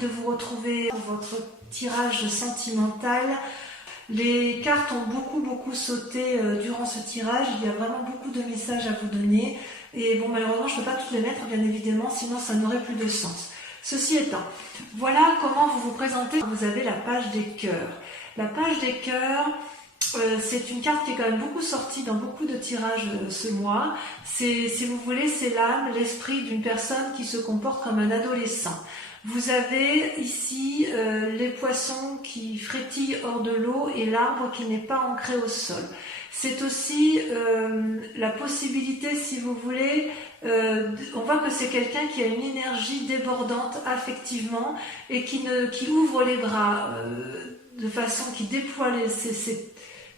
de vous retrouver pour votre tirage sentimental. Les cartes ont beaucoup sauté durant ce tirage. Il y a vraiment beaucoup de messages à vous donner. Et bon, malheureusement, je ne peux pas toutes les mettre, bien évidemment, sinon ça n'aurait plus de sens. Ceci étant, voilà comment vous vous présentez. Vous avez la page des cœurs. La page des cœurs, c'est une carte qui est quand même beaucoup sortie dans beaucoup de tirages ce mois. Si vous voulez, c'est l'âme, l'esprit d'une personne qui se comporte comme un adolescent. Vous avez ici les poissons qui frétillent hors de l'eau et l'arbre qui n'est pas ancré au sol. C'est aussi la possibilité, si vous voulez, on voit que c'est quelqu'un qui a une énergie débordante affectivement et qui ouvre les bras de façon qui déploie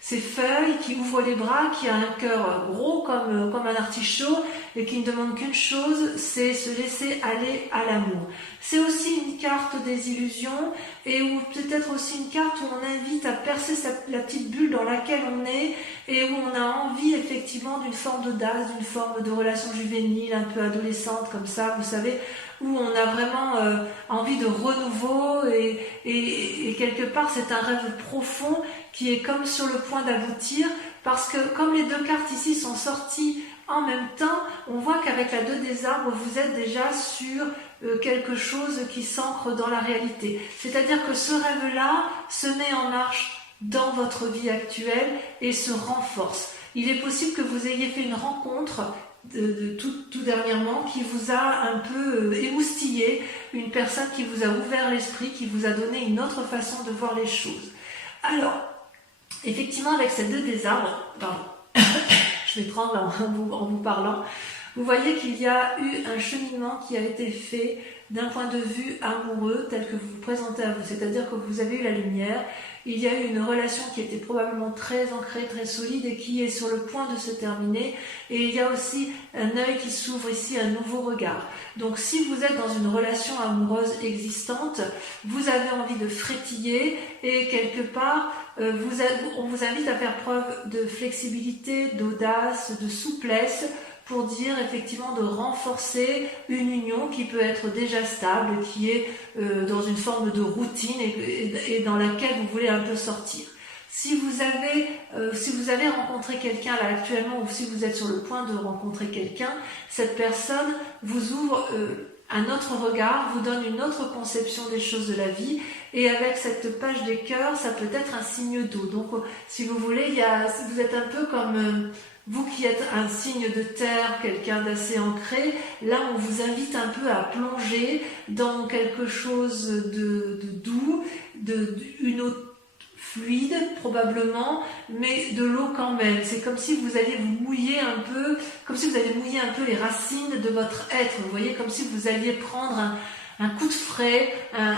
ses feuilles, qui ouvre les bras, qui a un cœur gros comme un artichaut et qui ne demande qu'une chose, c'est se laisser aller à l'amour. C'est aussi une carte des illusions et ou peut-être aussi une carte où on invite à percer la petite bulle dans laquelle on est et où on a envie effectivement d'une forme d'audace, d'une forme de relation juvénile, un peu adolescente comme ça, vous savez, où on a vraiment envie de renouveau et quelque part c'est un rêve profond qui est comme sur le point d'aboutir parce que comme les deux cartes ici sont sorties en même temps, on voit qu'avec la 2 des arbres, vous êtes déjà sur quelque chose qui s'ancre dans la réalité. C'est-à-dire que ce rêve-là se met en marche dans votre vie actuelle et se renforce. Il est possible que vous ayez fait une rencontre tout dernièrement qui vous a un peu émoustillé, une personne qui vous a ouvert l'esprit, qui vous a donné une autre façon de voir les choses. Alors, effectivement, avec ces 2 des arbres, pardon, je m'étrangle en vous parlant, vous voyez qu'il y a eu un cheminement qui a été fait d'un point de vue amoureux tel que vous vous présentez à vous, c'est-à-dire que vous avez eu la lumière, il y a eu une relation qui était probablement très ancrée, très solide et qui est sur le point de se terminer et il y a aussi un œil qui s'ouvre ici, un nouveau regard. Donc si vous êtes dans une relation amoureuse existante, vous avez envie de frétiller et quelque part on vous invite à faire preuve de flexibilité, d'audace, de souplesse pour dire effectivement de renforcer une union qui peut être déjà stable, qui est dans une forme de routine et dans laquelle vous voulez un peu sortir. Si vous avez rencontré quelqu'un là actuellement ou si vous êtes sur le point de rencontrer quelqu'un, cette personne vous ouvre un autre regard, vous donne une autre conception des choses de la vie et avec cette page des cœurs, ça peut être un signe d'eau. Donc si vous voulez, vous êtes un peu comme vous qui êtes un signe de terre, quelqu'un d'assez ancré, là on vous invite un peu à plonger dans quelque chose de doux, une eau fluide probablement, mais de l'eau quand même. C'est comme si vous alliez vous mouiller un peu, comme si vous alliez mouiller un peu les racines de votre être. Vous voyez, comme si vous alliez prendre un coup de frais, un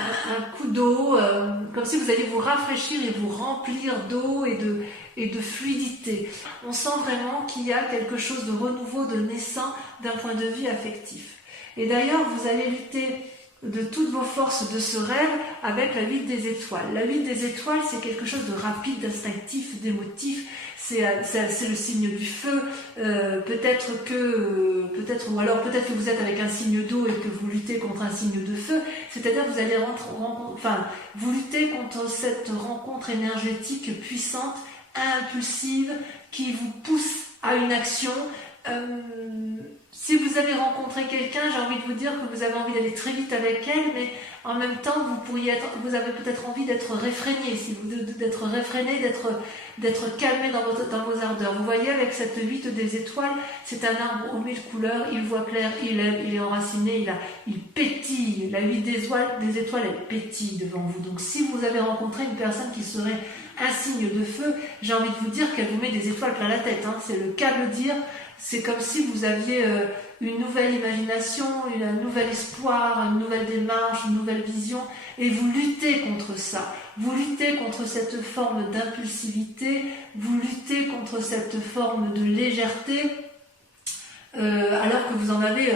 coup d'eau, comme si vous alliez vous rafraîchir et vous remplir d'eau et de fluidité. On sent vraiment qu'il y a quelque chose de renouveau, de naissant d'un point de vue affectif. Et d'ailleurs, vous allez lutter de toutes vos forces de ce rêve avec la 8 des étoiles. La 8 des étoiles, c'est quelque chose de rapide, d'instinctif, d'émotif. C'est le signe du feu. Peut-être que vous êtes avec un signe d'eau et que vous luttez contre un signe de feu. C'est-à-dire que vous allez vous luttez contre cette rencontre énergétique puissante, impulsive, qui vous pousse à une action. Si vous avez rencontré quelqu'un, j'ai envie de vous dire que vous avez envie d'aller très vite avec elle, mais en même temps, vous avez peut-être envie d'être réfréné, d'être calmé dans vos ardeurs. Vous voyez, avec cette 8 des étoiles, c'est un arbre aux 1000 couleurs, il voit clair, il est enraciné, il pétille. La 8 des étoiles, elle pétille devant vous. Donc si vous avez rencontré une personne qui serait un signe de feu, j'ai envie de vous dire qu'elle vous met des étoiles plein la tête, hein. C'est le cas de le dire. C'est comme si vous aviez une nouvelle imagination, un nouvel espoir, une nouvelle démarche, une nouvelle vision, et vous luttez contre ça. Vous luttez contre cette forme d'impulsivité, vous luttez contre cette forme de légèreté, alors que vous en avez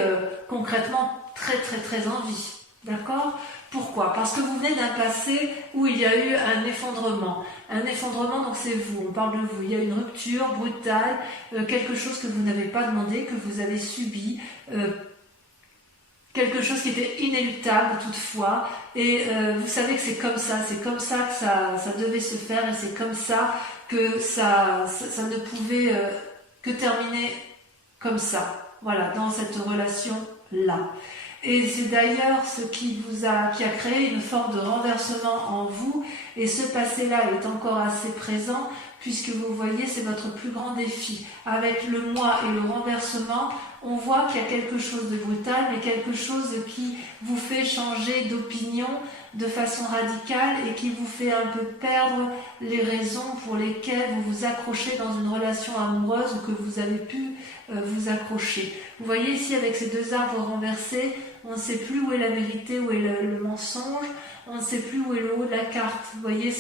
concrètement très très très envie. D'accord ? Pourquoi ? Parce que vous venez d'un passé où il y a eu un effondrement. Un effondrement, donc c'est vous, on parle de vous. Il y a une rupture brutale, quelque chose que vous n'avez pas demandé, que vous avez subi, quelque chose qui était inéluctable toutefois, et vous savez que c'est comme ça que ça devait se faire, et c'est comme ça que ça ne pouvait que terminer comme ça, voilà, dans cette relation-là. Et c'est d'ailleurs ce qui a créé une forme de renversement en vous, et ce passé-là est encore assez présent, puisque vous voyez, c'est votre plus grand défi. Avec le moi et le renversement, on voit qu'il y a quelque chose de brutal, mais quelque chose qui vous fait changer d'opinion de façon radicale et qui vous fait un peu perdre les raisons pour lesquelles vous vous accrochez dans une relation amoureuse ou que vous avez pu vous accrocher. Vous voyez ici avec ces deux arbres renversés, on ne sait plus où est la vérité, où est le mensonge, on ne sait plus où est le haut de la carte. Vous voyez,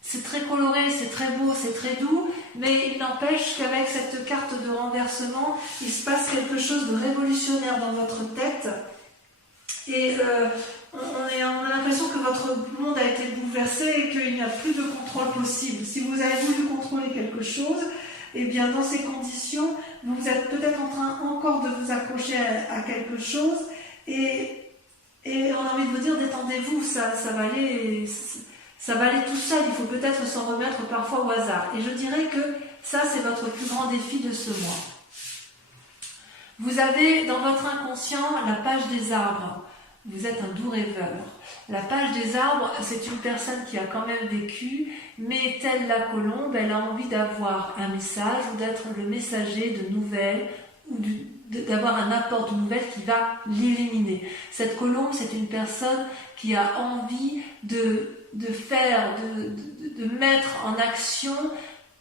c'est très coloré, c'est très beau, c'est très doux, mais il n'empêche qu'avec cette carte de renversement, il se passe quelque chose de révolutionnaire dans votre tête, et on a l'impression que votre monde a été bouleversé et qu'il n'y a plus de contrôle possible. Si vous avez voulu contrôler quelque chose, et bien dans ces conditions, vous êtes peut-être en train encore de vous accrocher à quelque chose, et on a envie de vous dire, détendez-vous, ça va aller... Ça va aller tout seul, il faut peut-être s'en remettre parfois au hasard. Et je dirais que ça, c'est votre plus grand défi de ce mois. Vous avez dans votre inconscient la page des arbres. Vous êtes un doux rêveur. La page des arbres, c'est une personne qui a quand même vécu, mais telle la colombe, elle a envie d'avoir un message ou d'être le messager de nouvelles ou d'avoir un apport de nouvelles qui va l'illuminer. Cette colombe, c'est une personne qui a envie de mettre en action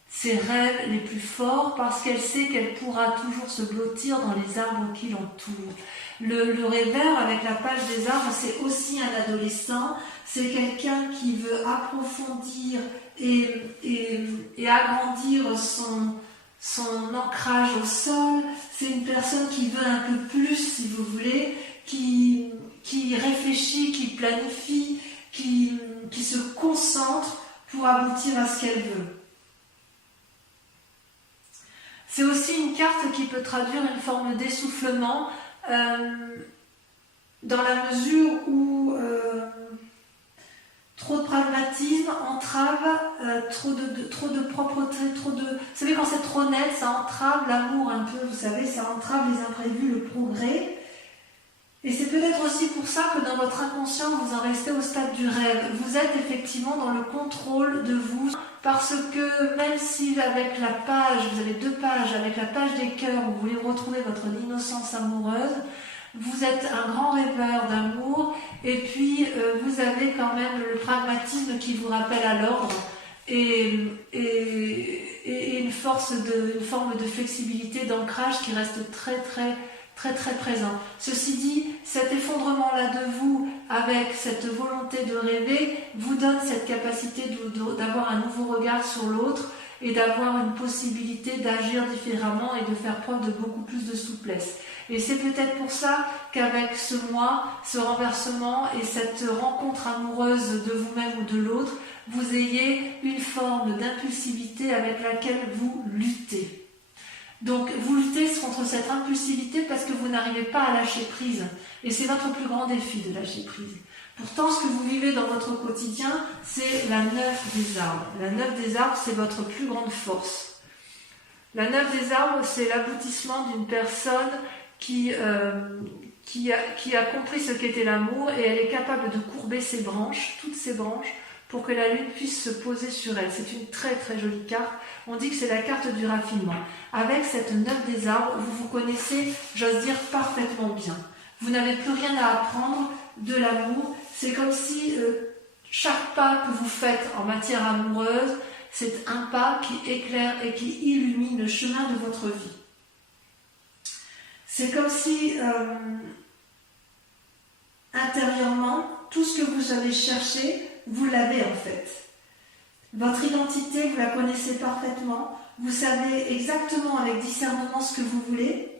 ses rêves les plus forts parce qu'elle sait qu'elle pourra toujours se blottir dans les arbres qui l'entourent. Le rêveur avec la page des arbres, c'est aussi un adolescent, c'est quelqu'un qui veut approfondir et agrandir son ancrage au sol. C'est une personne qui veut un peu plus, si vous voulez, qui réfléchit, qui planifie, qui se concentre pour aboutir à ce qu'elle veut. C'est aussi une carte qui peut traduire une forme d'essoufflement dans la mesure où trop de pragmatisme entrave, trop de propreté, vous savez, quand c'est trop net, ça entrave l'amour un peu, vous savez, ça entrave les imprévus, le progrès. Et c'est peut-être aussi pour ça que dans votre inconscient, vous en restez au stade du rêve. Vous êtes effectivement dans le contrôle de vous, parce que même si avec la page, vous avez deux pages, avec la page des cœurs, vous voulez retrouver votre innocence amoureuse, vous êtes un grand rêveur d'amour, et puis vous avez quand même le pragmatisme qui vous rappelle à l'ordre, et une forme de flexibilité, d'ancrage qui reste très présent. Ceci dit, cet effondrement-là de vous, avec cette volonté de rêver, vous donne cette capacité d'avoir un nouveau regard sur l'autre et d'avoir une possibilité d'agir différemment et de faire preuve de beaucoup plus de souplesse. Et c'est peut-être pour ça qu'avec ce mois, ce renversement et cette rencontre amoureuse de vous-même ou de l'autre, vous ayez une forme d'impulsivité avec laquelle vous luttez. Donc vous luttez contre cette impulsivité parce que vous n'arrivez pas à lâcher prise. Et c'est votre plus grand défi de lâcher prise. Pourtant, ce que vous vivez dans votre quotidien, c'est la 9 des arbres. La 9 des arbres, c'est votre plus grande force. La 9 des arbres, c'est l'aboutissement d'une personne qui a compris ce qu'était l'amour, et elle est capable de courber ses branches, toutes ses branches, pour que la lune puisse se poser sur elle. C'est une très jolie carte. On dit que c'est la carte du raffinement. Avec cette 9 des arbres, vous vous connaissez, j'ose dire, parfaitement bien. Vous n'avez plus rien à apprendre de l'amour. C'est comme si chaque pas que vous faites en matière amoureuse, c'est un pas qui éclaire et qui illumine le chemin de votre vie. C'est comme si, intérieurement, tout ce que vous avez cherché, vous l'avez en fait. Votre identité, vous la connaissez parfaitement. Vous savez exactement avec discernement ce que vous voulez.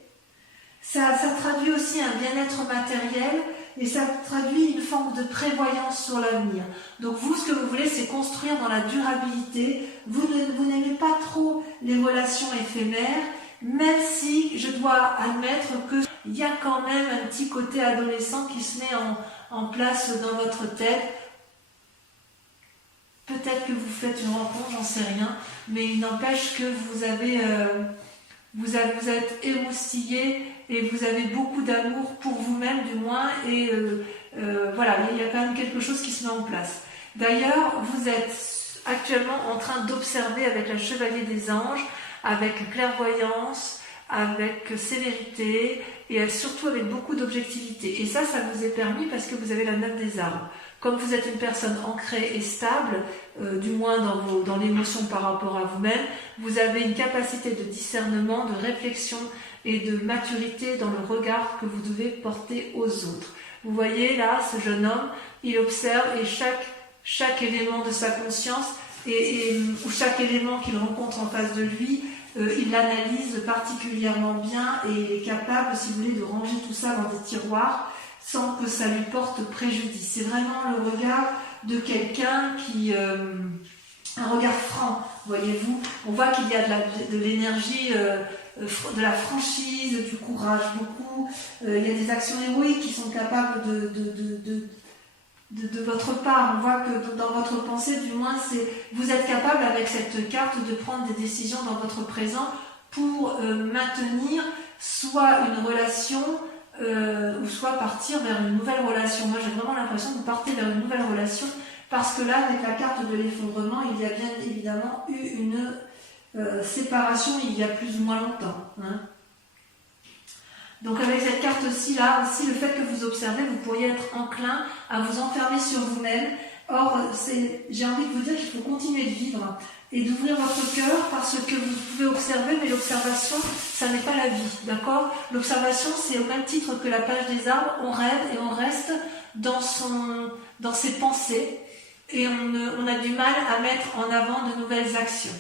Ça traduit aussi un bien-être matériel et ça traduit une forme de prévoyance sur l'avenir. Donc vous, ce que vous voulez, c'est construire dans la durabilité. Vous n'aimez pas trop les relations éphémères, même si je dois admettre que il y a quand même un petit côté adolescent qui se met en place dans votre tête. Peut-être que vous faites une rencontre, j'en sais rien, mais il n'empêche que vous êtes émoustillé et vous avez beaucoup d'amour pour vous-même du moins, et voilà, il y a quand même quelque chose qui se met en place. D'ailleurs, vous êtes actuellement en train d'observer avec la Chevalier des Anges, avec clairvoyance, avec sévérité et surtout avec beaucoup d'objectivité. Et ça vous est permis parce que vous avez la 9 des arbres. Comme vous êtes une personne ancrée et stable, du moins dans l'émotion par rapport à vous-même, vous avez une capacité de discernement, de réflexion et de maturité dans le regard que vous devez porter aux autres. Vous voyez là, ce jeune homme, il observe et chaque élément de sa conscience ou chaque élément qu'il rencontre en face de lui, il l'analyse particulièrement bien et il est capable, si vous voulez, de ranger tout ça dans des tiroirs sans que ça lui porte préjudice. C'est vraiment le regard de quelqu'un qui... un regard franc, voyez-vous. On voit qu'il y a de l'énergie, de la franchise, du courage, beaucoup. Il y a des actions héroïques qui sont capables de votre part. On voit que dans votre pensée, du moins, vous êtes capable avec cette carte de prendre des décisions dans votre présent pour maintenir soit une relation ou soit partir vers une nouvelle relation. Moi, j'ai vraiment l'impression que vous partez vers une nouvelle relation parce que là, avec la carte de l'effondrement, il y a bien évidemment eu une séparation il y a plus ou moins longtemps. Hein. Donc avec cette carte-ci, là aussi, le fait que vous observez, vous pourriez être enclin à vous enfermer sur vous-même. Or, j'ai envie de vous dire qu'il faut continuer de vivre et d'ouvrir votre cœur parce que vous pouvez observer, mais l'observation, ça n'est pas la vie, d'accord? L'observation, c'est au même titre que la page des arbres, on rêve et on reste dans ses pensées et on a du mal à mettre en avant de nouvelles actions.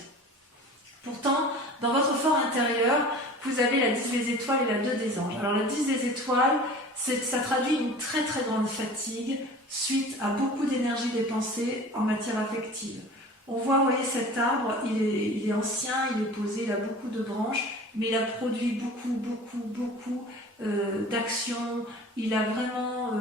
Pourtant, dans votre fort intérieur, vous avez la 10 des étoiles et la 2 des anges. Alors la 10 des étoiles, ça traduit une très très grande fatigue suite à beaucoup d'énergie dépensée en matière affective. On voit, vous voyez, cet arbre, il est ancien, il est posé, il a beaucoup de branches, mais il a produit beaucoup d'actions, il a vraiment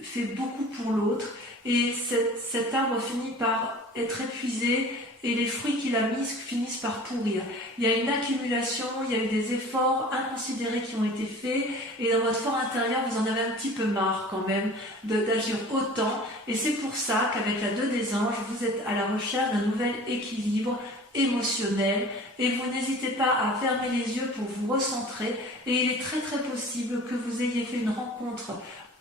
fait beaucoup pour l'autre, et cet arbre finit par être épuisé, et les fruits qu'il a mis finissent par pourrir. Il y a une accumulation, il y a eu des efforts inconsidérés qui ont été faits, et dans votre fort intérieur, vous en avez un petit peu marre quand même d'agir autant, et c'est pour ça qu'avec la 2 des anges, vous êtes à la recherche d'un nouvel équilibre émotionnel, et vous n'hésitez pas à fermer les yeux pour vous recentrer, et il est très très possible que vous ayez fait une rencontre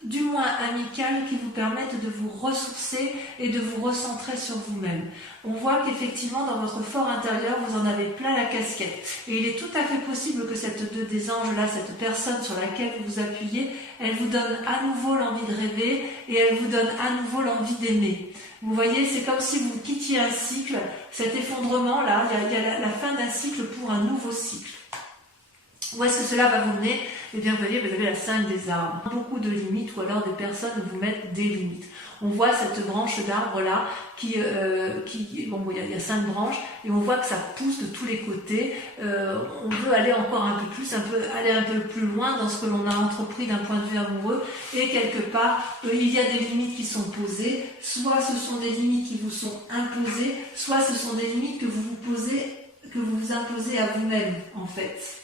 du moins amicale qui vous permette de vous ressourcer et de vous recentrer sur vous-même. On voit qu'effectivement dans votre fort intérieur vous en avez plein la casquette et il est tout à fait possible que cette 2 des anges là, cette personne sur laquelle vous vous appuyez, elle vous donne à nouveau l'envie de rêver et elle vous donne à nouveau l'envie d'aimer. Vous voyez, c'est comme si vous quittiez un cycle, cet effondrement là, il y a la fin d'un cycle pour un nouveau cycle. Où est-ce que cela va vous mener? Eh bien, vous voyez, vous avez la 5 des arbres. Beaucoup de limites, ou alors des personnes vous mettent des limites. On voit cette branche d'arbre-là, bon, il y a 5 branches, et on voit que ça pousse de tous les côtés. On veut aller encore un peu plus, aller un peu plus loin dans ce que l'on a entrepris d'un point de vue amoureux, et quelque part, il y a des limites qui sont posées, soit ce sont des limites qui vous sont imposées, soit ce sont des limites que vous vous imposez à vous-même, en fait.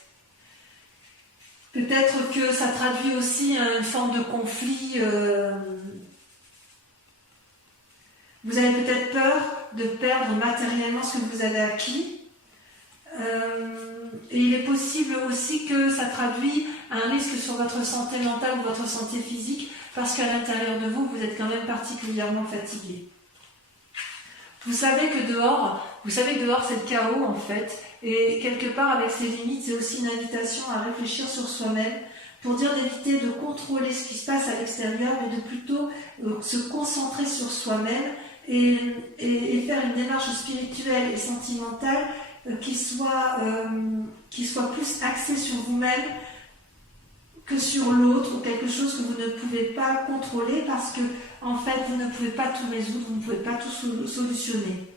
Peut-être que ça traduit aussi une forme de conflit. Vous avez peut-être peur de perdre matériellement ce que vous avez acquis. Et il est possible aussi que ça traduit un risque sur votre santé mentale ou votre santé physique, parce qu'à l'intérieur de vous, vous êtes quand même particulièrement fatigué. Vous savez que dehors c'est le chaos en fait, et quelque part avec ces limites, c'est aussi une invitation à réfléchir sur soi-même, pour dire d'éviter de contrôler ce qui se passe à l'extérieur, mais de plutôt se concentrer sur soi-même et faire une démarche spirituelle et sentimentale qui soit plus axée sur vous-même que sur l'autre, ou quelque chose que vous ne pouvez pas contrôler parce que en fait vous ne pouvez pas tout résoudre, vous ne pouvez pas tout solutionner.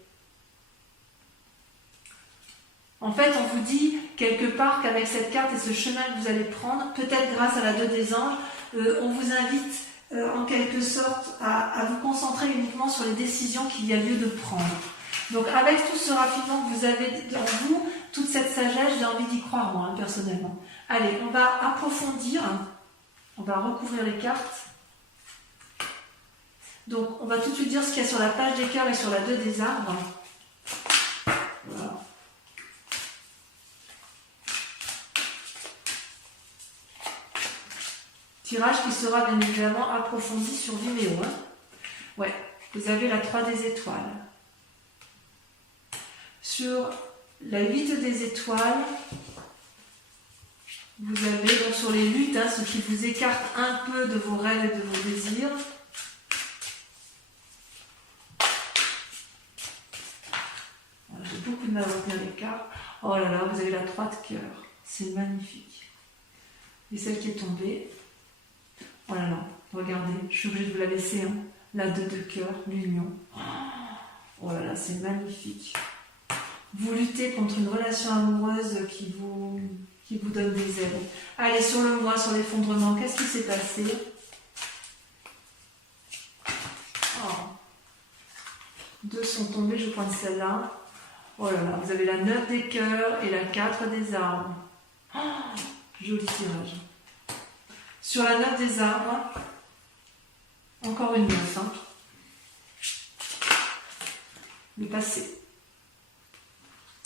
En fait, on vous dit, quelque part qu'avec cette carte et ce chemin que vous allez prendre, peut-être grâce à la 2 des anges, on vous invite en quelque sorte à vous concentrer uniquement sur les décisions qu'il y a lieu de prendre. Donc avec tout ce raffinement que vous avez en vous, toute cette sagesse, j'ai envie d'y croire moi, personnellement. Allez, on va approfondir, on va recouvrir les cartes. Donc on va tout de suite dire ce qu'il y a sur la page des cœurs et sur la 2 des arbres. Voilà. Tirage qui sera bien évidemment approfondi sur Vimeo. Hein. Ouais, vous avez la 3 des étoiles. Sur la 8 des étoiles, vous avez donc sur les luttes, hein, ce qui vous écarte un peu de vos rêves et de vos désirs. Voilà, j'ai beaucoup de mal à retenir les cartes. Oh là là, vous avez la 3 de cœur. C'est magnifique. Et celle qui est tombée. Oh là là, regardez, je suis obligée de vous la laisser. Hein. La 2 de cœur, l'union. Oh là là, c'est magnifique. Vous luttez contre une relation amoureuse qui vous donne des ailes. Allez, sur le mois, sur l'effondrement, qu'est-ce qui s'est passé? Oh. 2 sont tombés, je prends celle-là. Oh là là, vous avez la 9 des cœurs et la 4 des arbres. Oh, joli tirage. Sur la 9 des arbres, encore une 9. Hein. Le passé.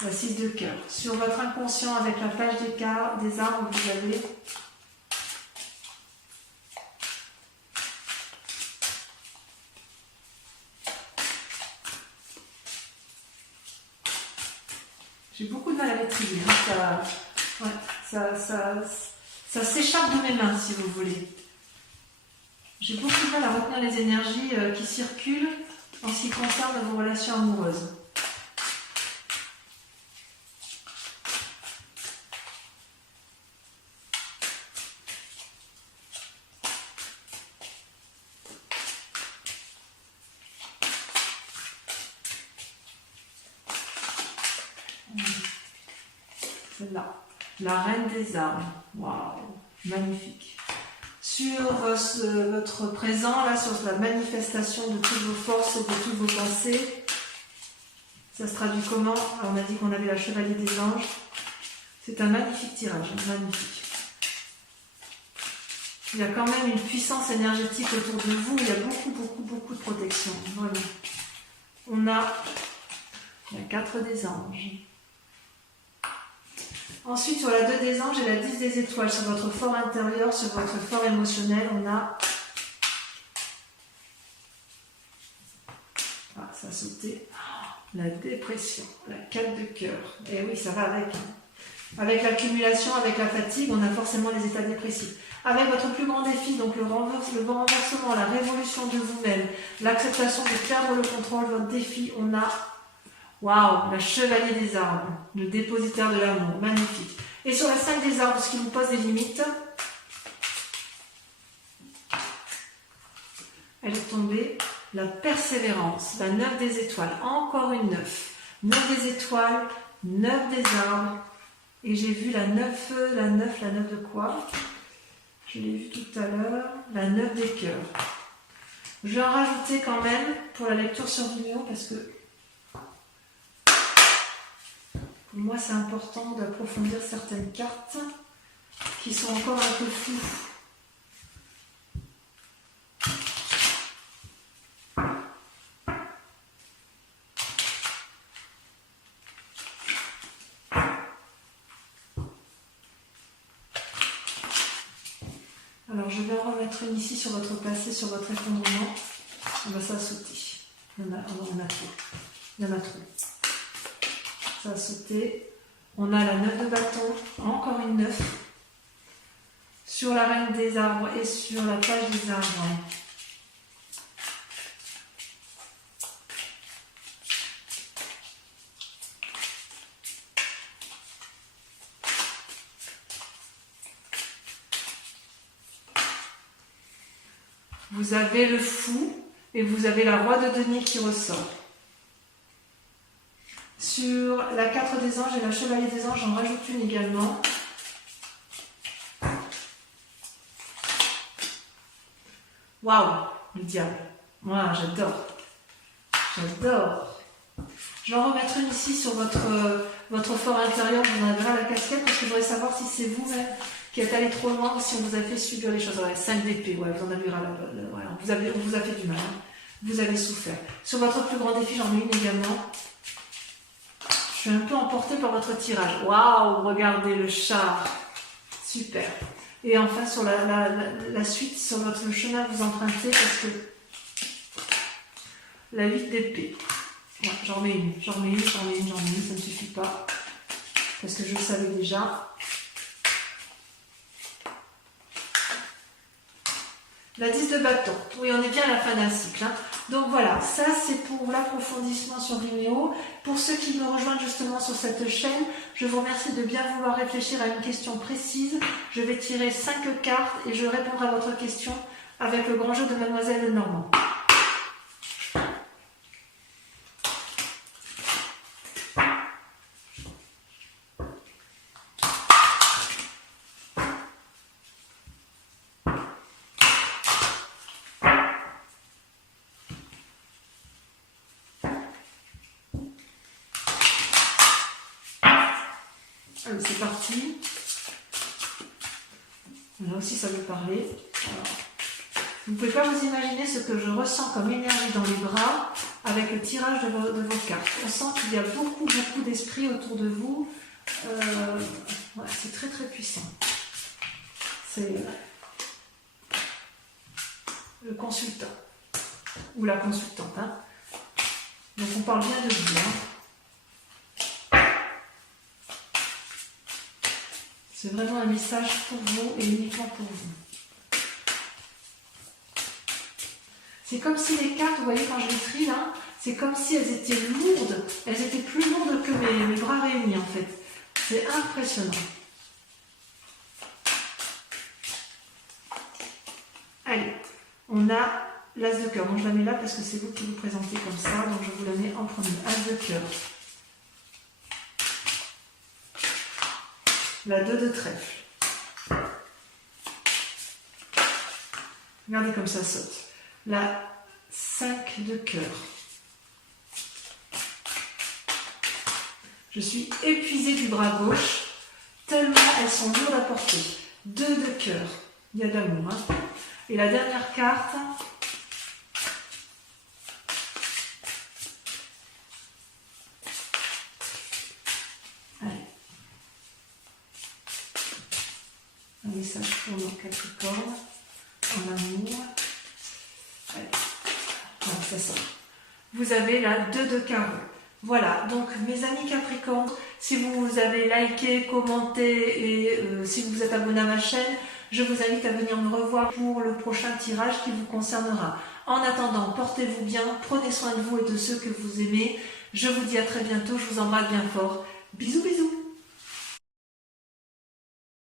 La 6 de cœur. Sur votre inconscient, avec la page des arbres, vous avez j'ai beaucoup de mal à maîtriser. Hein. Ça s'échappe de mes mains, si vous voulez. J'ai beaucoup de mal à retenir les énergies qui circulent en ce qui concerne vos relations amoureuses. Celle-là, la reine des arbres. Waouh, magnifique. Sur votre présent, là, sur la manifestation de toutes vos forces et de toutes vos pensées, ça se traduit comment? Alors, on a dit qu'on avait la chevalier des anges. C'est un magnifique tirage, magnifique. Il y a quand même une puissance énergétique autour de vous. Il y a beaucoup de protection. Vraiment. On a la 4 des anges. Ensuite, sur la 2 des anges et la 10 des étoiles, sur votre fort intérieur, sur votre fort émotionnel, on a... Ah, ça a sauté. La dépression, la 4 de cœur. Et oui, ça va avec. Avec l'accumulation, avec la fatigue, on a forcément les états dépressifs. Avec votre plus grand défi, donc le renversement, la révolution de vous-même, l'acceptation de perdre le contrôle, votre défi, on a... Waouh, la chevalier des arbres, le dépositaire de l'amour, magnifique. Et sur la 5 des arbres, ce qui vous pose des limites, elle est tombée, la persévérance, la 9 des étoiles, encore une 9. 9 des étoiles, 9 des arbres, et j'ai vu la 9 de quoi? Je l'ai vu tout à l'heure, la 9 des cœurs. Je vais en rajouter quand même pour la lecture sur Vimeo parce que pour moi, c'est important d'approfondir certaines cartes qui sont encore un peu floues. Alors, je vais en remettre une ici sur votre passé, sur votre effondrement. Ça a sauté. Il y en a trop. Il y en a trop. Ça a sauté. On a la 9 de bâton, encore une 9. Sur la reine des arbres et sur la page des arbres. Vous avez le fou et vous avez la roi de denier qui ressort. Sur la 4 des anges et la chevalier des anges, j'en rajoute une également. Waouh, le diable. Moi, j'adore. J'adore. Je vais en remettre une ici sur votre fort intérieur. Vous en avez la casquette parce que je voudrais savoir si c'est vous-même qui êtes allé trop loin ou si on vous a fait subir les choses. Ouais, 5 d'épée, ouais, vous en avez ras voilà, on vous a fait du mal. Hein. Vous avez souffert. Sur votre plus grand défi, j'en ai une également. Je suis un peu emportée par votre tirage. Waouh, regardez le char. Super. Et enfin, sur la suite, sur le chemin que vous empruntez, parce que la 8 d'épée. Ouais, j'en mets une, ça ne suffit pas. Parce que je le savais déjà. La 10 de bâton. Oui, on est bien à la fin d'un cycle. Hein. Donc voilà, ça c'est pour l'approfondissement sur Vimeo. Pour ceux qui me rejoignent justement sur cette chaîne, je vous remercie de bien vouloir réfléchir à une question précise. Je vais tirer 5 cartes et je répondrai à votre question avec le grand jeu de Mademoiselle Lenormand. Allez, c'est parti. Là aussi, ça veut parler. Alors, vous ne pouvez pas vous imaginer ce que je ressens comme énergie dans les bras avec le tirage de vos cartes. On sent qu'il y a beaucoup d'esprit autour de vous. Ouais, c'est très très puissant. C'est le consultant ou la consultante. Hein. Donc on parle bien de vous. Hein. C'est vraiment un message pour vous et uniquement pour vous. C'est comme si les cartes, vous voyez quand je les trie là, c'est comme si elles étaient lourdes. Elles étaient plus lourdes que mes bras réunis en fait. C'est impressionnant. Allez, on a l'as de cœur. Moi je la mets là parce que c'est vous qui vous présentez comme ça, donc je vous la mets en premier. As de cœur. La 2 de trèfle. Regardez comme ça saute. La 5 de cœur. Je suis épuisée du bras gauche, tellement elles sont lourdes à porter. 2 de cœur. Il y a d'amour. Hein. Et la dernière carte. Un message pour nos Capricornes, en amour. Allez, voilà, ça sort. Vous avez la 2 de carreau. Voilà, donc mes amis Capricornes, si vous avez liké, commenté et si vous êtes abonné à ma chaîne, je vous invite à venir me revoir pour le prochain tirage qui vous concernera. En attendant, portez-vous bien, prenez soin de vous et de ceux que vous aimez. Je vous dis à très bientôt, je vous embrasse bien fort. Bisous bisous.